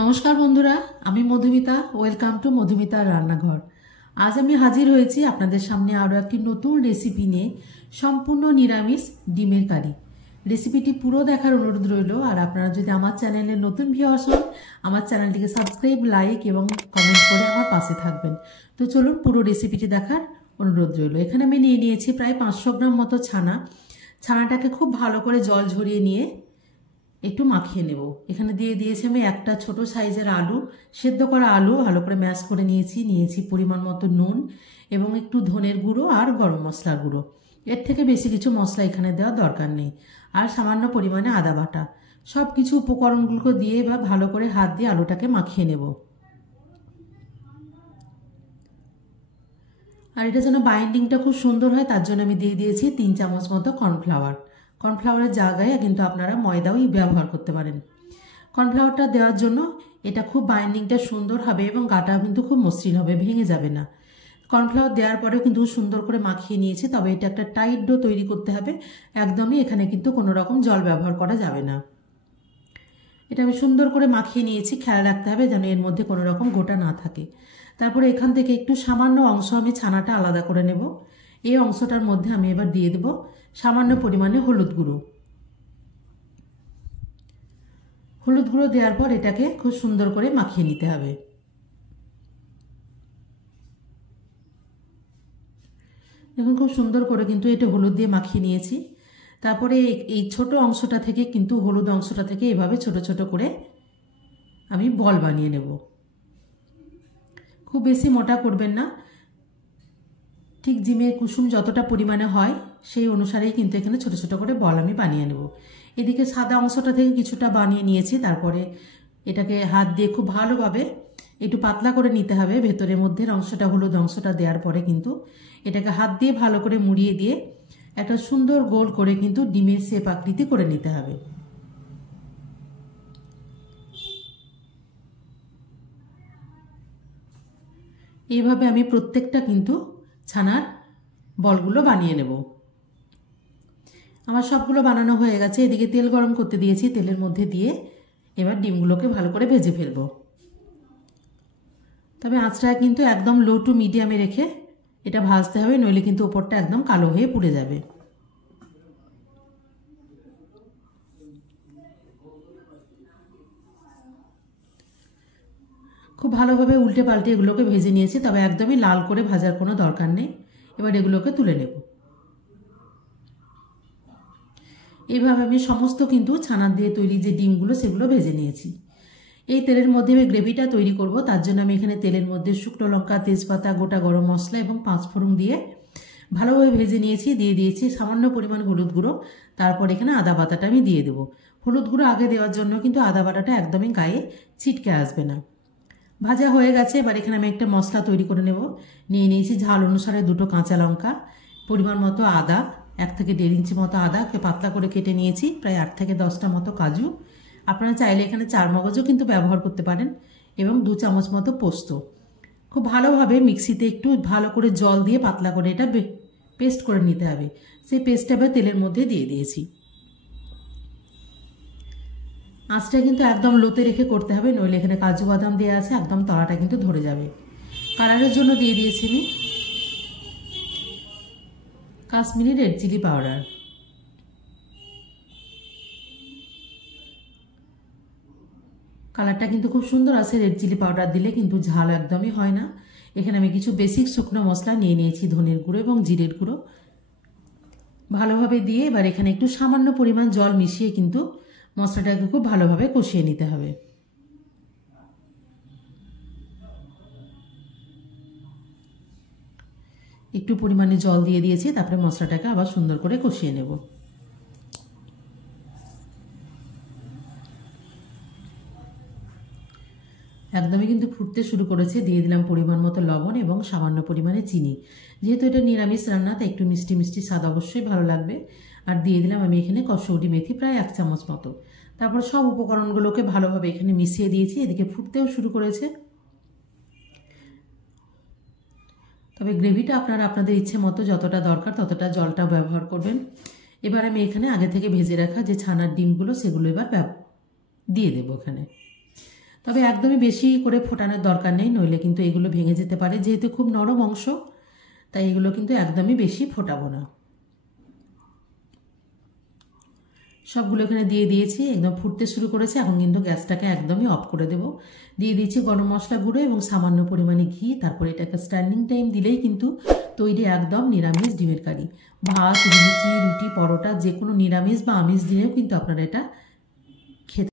নমস্কার বন্ধুরা, আমি মধুমিতা। ওয়েলকাম টু মধুমিতার রান্নাঘর। আজ আমি হাজির হয়েছি আপনাদের সামনে আরও একটি নতুন রেসিপি নিয়ে, সম্পূর্ণ নিরামিষ ডিমের কারি। রেসিপিটি পুরো দেখার অনুরোধ রইল। আর আপনারা যদি আমার চ্যানেলে নতুন ভিউয়ার্স হন, আমার চ্যানেলটিকে সাবস্ক্রাইব, লাইক এবং কমেন্ট করে আমার পাশে থাকবেন। তো চলুন পুরো রেসিপিটি দেখার অনুরোধ রইল। এখানে আমি নিয়ে নিয়েছি প্রায় 500 গ্রাম মতো ছানা। ছানাটাকে খুব ভালো করে জল ঝরিয়ে নিয়ে একটু মাখিয়ে নেব। এখানে দিয়ে দিয়েছি আমি একটা ছোট সাইজের আলু, সেদ্ধ করা আলু ভালো করে ম্যাশ করে নিয়েছি পরিমাণ মতো নুন এবং একটু ধনের গুঁড়ো আর গরম মশলার গুঁড়ো। এর থেকে বেশি কিছু মশলা এখানে দেওয়ার দরকার নেই। আর সামান্য পরিমাণে আদা বাটা। সব কিছু উপকরণগুলোকে দিয়ে বা ভালো করে হাত দিয়ে আলুটাকে মাখিয়ে নেব। আর এটা যেন বাইন্ডিংটা খুব সুন্দর হয়, তার জন্য আমি দিয়ে দিয়েছি 3 চামচ মতো কর্নফ্লাওয়ার। কর্নফ্লাওয়ারের জায়গায় কিন্তু আপনারা ময়দাও ব্যবহার করতে পারেন। কর্নফ্লাওয়ারটা দেওয়ার জন্য এটা খুব বাইন্ডিংটা সুন্দর হবে এবং গাটা কিন্তু খুব মসৃণ হবে, ভেঙে যাবে না। কর্নফ্লাওয়ার দেওয়ার পরেও কিন্তু সুন্দর করে মাখিয়ে নিয়েছি, তবে এটা একটা টাইট ডো তৈরি করতে হবে। একদমই এখানে কিন্তু কোনো রকম জল ব্যবহার করা যাবে না। এটা আমি সুন্দর করে মাখিয়ে নিয়েছি। খেয়াল রাখতে হবে যেন এর মধ্যে কোনো রকম গোটা না থাকে। তারপরে এখান থেকে একটু সামান্য অংশ আমি ছানাটা আলাদা করে নেব। এই অংশটার মধ্যে আমি এবার দিয়ে দেব সামান্য পরিমাণে হলুদ গুঁড়ো। হলুদ গুঁড়ো দেওয়ার পর এটাকে খুব সুন্দর করে মাখিয়ে নিতে হবে। দেখুন খুব সুন্দর করে কিন্তু এটা হলুদ দিয়ে মাখিয়ে নিয়েছি। তারপরে এই ছোট অংশটা থেকে কিন্তু হলুদ অংশটা থেকে এভাবে ছোট ছোট করে আমি বল বানিয়ে নেব। খুব বেশি মোটা করবেন না, ঠিক ডিমের কুসুম যতটা পরিমাণে হয় সেই অনুসারেই কিন্তু এখানে ছোট ছোট করে বল আমি বানিয়ে নেব। এদিকে সাদা অংশটা থেকে কিছুটা বানিয়ে নিয়েছি। তারপরে এটাকে হাত দিয়ে খুব ভালোভাবে একটু পাতলা করে নিতে হবে। ভেতরের মধ্যের অংশটা হলুদ অংশটা দেওয়ার পরে কিন্তু এটাকে হাত দিয়ে ভালো করে মুড়িয়ে দিয়ে একটা সুন্দর গোল করে কিন্তু ডিমের শেপ আকৃতি করে নিতে হবে। এইভাবে আমি প্রত্যেকটা কিন্তু ছানার বলগুলো বানিয়ে নেব। আমার সবগুলো বানানো হয়ে গেছে। এদিকে তেল গরম করতে দিয়েছি, তেলের মধ্যে দিয়ে এবার ডিমগুলোকে ভালো করে ভেজে ফেলবো। তবে আঁচটা কিন্তু একদম লো টু মিডিয়ামে রেখে এটা ভাজতে হবে, নইলে কিন্তু ওপরটা একদম কালো হয়ে পুড়ে যাবে। খুব ভালোভাবে উল্টে পাল্টে এগুলোকে ভেজে নিয়েছি, তবে একদমই লাল করে ভাজার কোনো দরকার নেই। এবার এগুলোকে তুলে নেব। এইভাবে আমি সমস্ত কিন্তু ছানা দিয়ে তৈরি যে ডিমগুলো সেগুলো ভেজে নিয়েছি। এই তেলের মধ্যে আমি গ্রেভিটা তৈরি করব। তার জন্য আমি এখানে তেলের মধ্যে শুকনো লঙ্কা, তেজপাতা, গোটা গরম মশলা এবং 5 ফোড়ন দিয়ে ভালোভাবে ভেজে নিয়েছি। দিয়ে দিয়েছি সামান্য পরিমাণ হলুদ গুঁড়ো। তারপর এখানে আদা বাটাটা আমি দিয়ে দেবো। হলুদ গুঁড়ো আগে দেওয়ার জন্য কিন্তু আদা বাটাটা একদমই গায়ে ছিটকে আসবে না। ভাজা হয়ে গেছে। এবার এখানে আমি একটা মশলা তৈরি করে নেব। নিয়ে নিয়েছি ঝাল অনুসারে 2টো কাঁচা লঙ্কা, পরিমাণ মতো আদা, 1 থেকে 1.5 ইঞ্চি মতো আদাকে পাতলা করে কেটে নিয়েছি, প্রায় 8 থেকে 10টা মতো কাজু। আপনারা চাইলে এখানে 4 মগজও কিন্তু ব্যবহার করতে পারেন, এবং 2 চামচ মতো পোস্ত। খুব ভালোভাবে মিক্সিতে একটু ভালো করে জল দিয়ে পাতলা করে এটা পেস্ট করে নিতে হবে। সেই পেস্টটা এবার তেলের মধ্যে দিয়ে দিয়েছি। আঁচটা কিন্তু একদম লোতে রেখে করতে হবে, নইলে এখানে কাজু বাদাম দেওয়া আছে, একদম তলাটা কিন্তু ধরে যাবে। কালারের জন্য দিয়ে দিয়েছি আমি কাশ্মীরি রেড চিলি পাউডার। কালারটা কিন্তু খুব সুন্দর আসে রেড চিলি পাউডার দিলে, কিন্তু ঝাল একদমই হয় না। এখানে আমি কিছু বেসিক শুকনো মশলা নিয়ে নিয়েছি, ধনের গুঁড়ো এবং জিরের গুঁড়ো। ভালোভাবে দিয়ে এবার এখানে একটু সামান্য পরিমাণ জল মিশিয়ে কিন্তু মশলাটাকে খুব ভালোভাবে কষিয়ে নিতে হবে। একটু পরিমাণে জল দিয়ে দিয়েছি, তারপরে মশলাটাকে আবার সুন্দর করে কষিয়ে নেব। একদমই কিন্তু ফুটতে শুরু করেছে। দিয়ে দিলাম পরিমাণ মতো লবণ এবং সামান্য পরিমাণে চিনি। যেহেতু এটা নিরামিষ রান্না, তাই একটু মিষ্টি মিষ্টি স্বাদ অবশ্যই ভালো লাগবে। আর দিয়ে দিলাম আমি এখানে কসৌরি মেথি, প্রায় 1 চামচ মতো। তারপর সব উপকরণগুলোকে ভালোভাবে এখানে মিশিয়ে দিয়েছি। এদিকে ফুটতেও শুরু করেছে। তবে গ্রেভিটা আপনারা আপনাদের ইচ্ছে মতো যতটা দরকার ততটা জলটা ব্যবহার করবেন। এবার আমি এখানে আগে থেকে ভেজে রাখা যে ছানার ডিমগুলো সেগুলো এবার দিয়ে দেবো এখানে। তবে একদমই বেশি করে ফোটানোর দরকার নেই, নইলে কিন্তু এগুলো ভেঙে যেতে পারে, যেহেতু খুব নরম অংশ, তাই এগুলো কিন্তু একদমই বেশি ফোটাবো না। সবগুলো এখানে দিয়ে দিয়েছি, একদম ফুটতে শুরু করেছে। এখন কিন্তু গ্যাসটাকে একদমই অফ করে দেব। দিয়ে দিয়েছি গরম মশলা গুঁড়ো এবং সামান্য পরিমাণে ঘি। তারপর এটাকে স্ট্যান্ডিং টাইম দিলেই কিন্তু তৈরি একদম নিরামিষ ডিমের কারি। ভাত, লুচি, রুটি, পরোটা, যে কোনো নিরামিষ বা আমিষ দিনেও কিন্তু আপনারা এটা